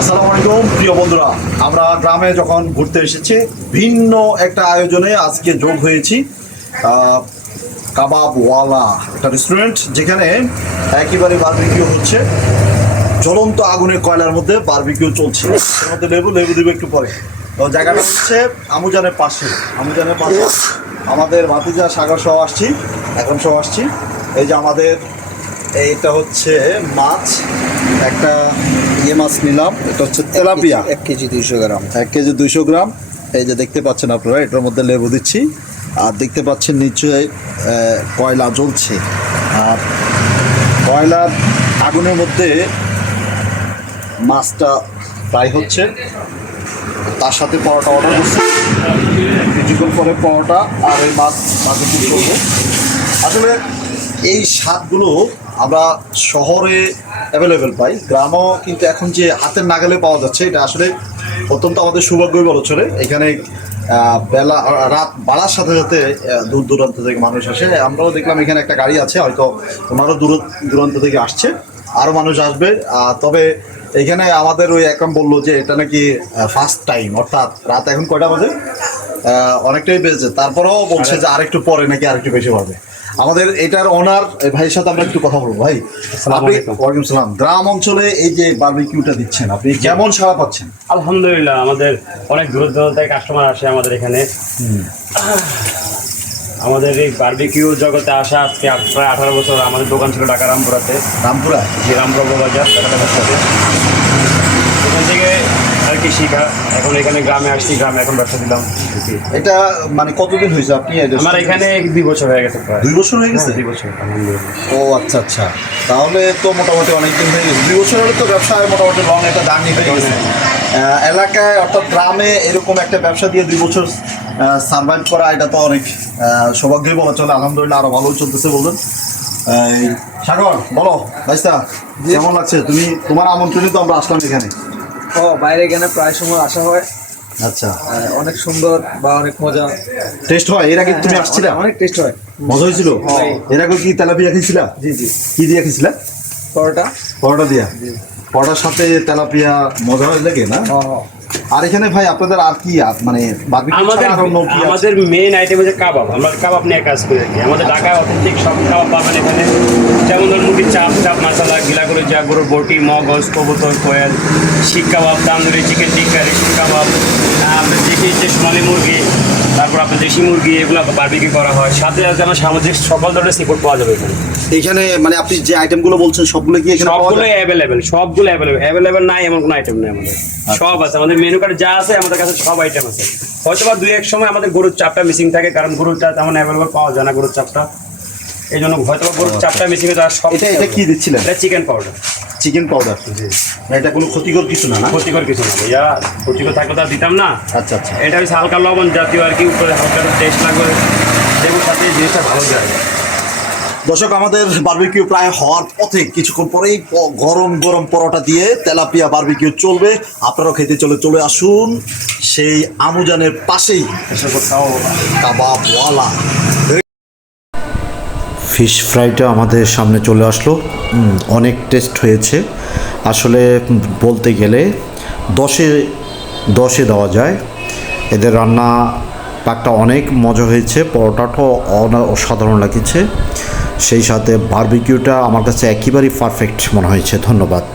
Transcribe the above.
আসসালামু আলাইকুম প্রিয় বন্ধুরা, আমরা গ্রামে যখন ঘুরতে এসেছি ভিন্ন একটা আয়োজনে আজকে যোগ হয়েছি। কাবাবওয়ালা একটা রেস্টুরেন্ট, যেখানে একেবারে বারবিকিউ হচ্ছে। জ্বলন্ত আগুনের কয়লার মধ্যে বারবিকিউ চলছে। এর মধ্যে লেবু দেবো একটু পরে। তো জায়গাটা হচ্ছে আমুজানের পাশে। আমাদের ভাতিজা সাগর সহ আসছি, এখন সহ আসছি। এই যে আমাদের এইটা হচ্ছে মাছ, একটা মাছ নিলাম। এটা হচ্ছে তেলাপিয়া, 1 কেজি 200 গ্রাম। 1 কেজি 200 গ্রাম। এই যে দেখতে পাচ্ছেন আপনারা, এটার মধ্যে লেবু দিচ্ছি। আর দেখতে পাচ্ছেন নিচে কয়লা জ্বলছে। আর কয়লার আগুনের মধ্যে মাছটা ফ্রাই হচ্ছে। তার সাথে পরোটা অর্ডার করছি, কিছুক্ষণ পরে পরোটা আর এই মাছ করবো। আসলে এই স্বাদগুলো আমরা শহরে অ্যাভেলেবেল পাই, গ্রামও কিন্তু এখন যে হাতের নাগালে পাওয়া যাচ্ছে, এটা আসলে অত্যন্ত আমাদের সৌভাগ্যই বলা চলে। এখানে রাত বাড়ার সাথে সাথে দূর দূরান্ত থেকে মানুষ আসে। আমরাও দেখলাম এখানে একটা গাড়ি আছে, হয়তো ওনারও দূরান্ত থেকে আসছে, আরও মানুষ আসবে। তবে এখানে আমাদের ওই একরম বললো যে এটা নাকি ফার্স্ট টাইম, অর্থাৎ রাত এখন কয়টা বাজে, অনেকটাই বেজেছে। তারপরেও বলছে যে আরেকটু পরে নাকি আরেকটু বেশি বাড়বে। আমাদের এটার ওনার ভাইয়ের সাথে আমরা একটু কথা বলবো। ভাই, ওয়ালাইকুম সালাম। গ্রাম অঞ্চলে এই যে বারবিকিউটা দিচ্ছেন, আপনি কেমন সাড়া পাচ্ছেন? আলহামদুলিল্লাহ, আমাদের অনেক দূর দূরান্ত থেকে কাস্টমার আসে আমাদের এখানে। আমাদের এই বারবিকিউ জগতে আসা আজকে প্রায় 18 বছর। আমাদের দোকান ছিল ঢাকা রামপুরাতে। রামপুরা? যে রামপুরা বাজার, ওখান থেকে আর কি শিখা। এখন এখানে গ্রামে আসছি, গ্রামে এখন ব্যবসা দিলাম। এটা মানে কতদিন হয়েছে আপনি? আমার এখানে 2 বছর হয়ে গেছে, প্রায় 2 বছর হয়ে গেছে। 2 বছর, আলহামদুলিল্লাহ। ও আচ্ছা আচ্ছা, তাহলে তো মোটামুটি অনেকদিন হয়ে গেছে। 2 বছর হলে তো ব্যবসায় মোটামুটি লং একটা জার্নি হয়ে গেছে। এলাকায় অর্থাৎ গ্রামে এরকম একটা ব্যবসা দিয়ে 2 বছর সার্ভাইভ করা, এটা তো অনেক সৌভাগ্যই বলা চলে। আলহামদুলিল্লাহ, আরো ভালোই চলতেছে বলবেন। সাগর, বলো ভাইস্তা, কেমন লাগছে? তোমার আমন্ত্রণে তো আমরা আসলাম এখানে। বাইরে এখানে প্রায় সময় আসা হয়। আচ্ছা, অনেক সুন্দর বা অনেক মজা টেস্ট হয়। এর আগে তুমি আসছিলা? অনেক টেস্ট হয়, মজা হয়েছিল। এর আগে কি তেলাপিয়া খেয়েছিলা? জি জি। কি দিয়ে খেয়েছিলা? পরোটা দিয়া? পরোটার সাথে তেলাপিয়া মজা হয় লাগে না? আর এখানে ভাই আপনাদের আর কি মানে আমাদের মেইন আইটেম হচ্ছে কাবাব। আমরা কাবাব নিয়ে কাজ করে থাকি। আমাদের ঢাকায় অথেন্টিক সব কাবাব পাবেন এখানে। যেমন ধরুন মুরগির চাপ মশলা, গিলা করে যা, গরুর বটি, মগজ, কবুতর, কোয়েল, শিক কাবাব, তান্দুরি চিকেন টিক্কা, রেশমি কাবাব, আপনার দেশি যে সোনালি মুরগি, তারপর আপনার দেশি মুরগি, এগুলো বারবিকিউ করা হয়। সাথে সাথে আমার সামুদ্রিক সকল ধরনের সিফুড পাওয়া যাবে এখানে। এখানে মানে আপনি যে আইটেমগুলো বলছেন সবগুলো কি এখানে পাওয়া যায়? সবগুলো অ্যাভেলেবেল নাই এমন কোনো আইটেম নেই আমাদের। সব আছে আমাদের মেনু কার্ডে, যা আছে আমাদের কাছে সব আইটেম আছে। হয়তো বা 2-1 সময় আমাদের গরুর চাপটা মিসিং থাকে, কারণ গরুর চাপ তেমন অ্যাভেলেবল পাওয়া যায় না, গরুর চাপটা। এই জন্য হয়তো গরুর চাপটা মিসিং হয়ে সব। এটা কি দিচ্ছিলেন? এটা চিকেন পাউডার। Chicken powder? এটা কোনো ক্ষতিকর কিছু না? ক্ষতিকর কিছু না ভাইয়া, ক্ষতিকর থাকলে তো দিতাম না। আচ্ছা আচ্ছা। এটা হচ্ছে হালকা লবণ জাতীয় আর কি, উপরে হালকা টেস্ট লাগবে, যেগুলোর সাথে জিনিসটা ভালো যায়। দর্শক, আমাদের বারবিকিউ প্রায় হওয়ার পথে। কিছুক্ষণ পরেই গরম গরম পরোটা দিয়ে তেলাপিয়া বারবিকিউ চলবে। আপনারাও খেতে চলে আসুন সেই আমুজানের পাশেই কাবাবওয়ালা। ফিশ ফ্রাইটা আমাদের সামনে চলে আসলো। অনেক টেস্ট হয়েছে আসলে, বলতে গেলে 10-10 দেওয়া যায়। এদের রান্না পাকটা অনেক মজা হয়েছে, পরোটাটাও অসাধারণ লাগছে। সেই সাথে বারবিকিউটা আমার কাছে একেবারেই পারফেক্ট মনে হয়েছে। ধন্যবাদ।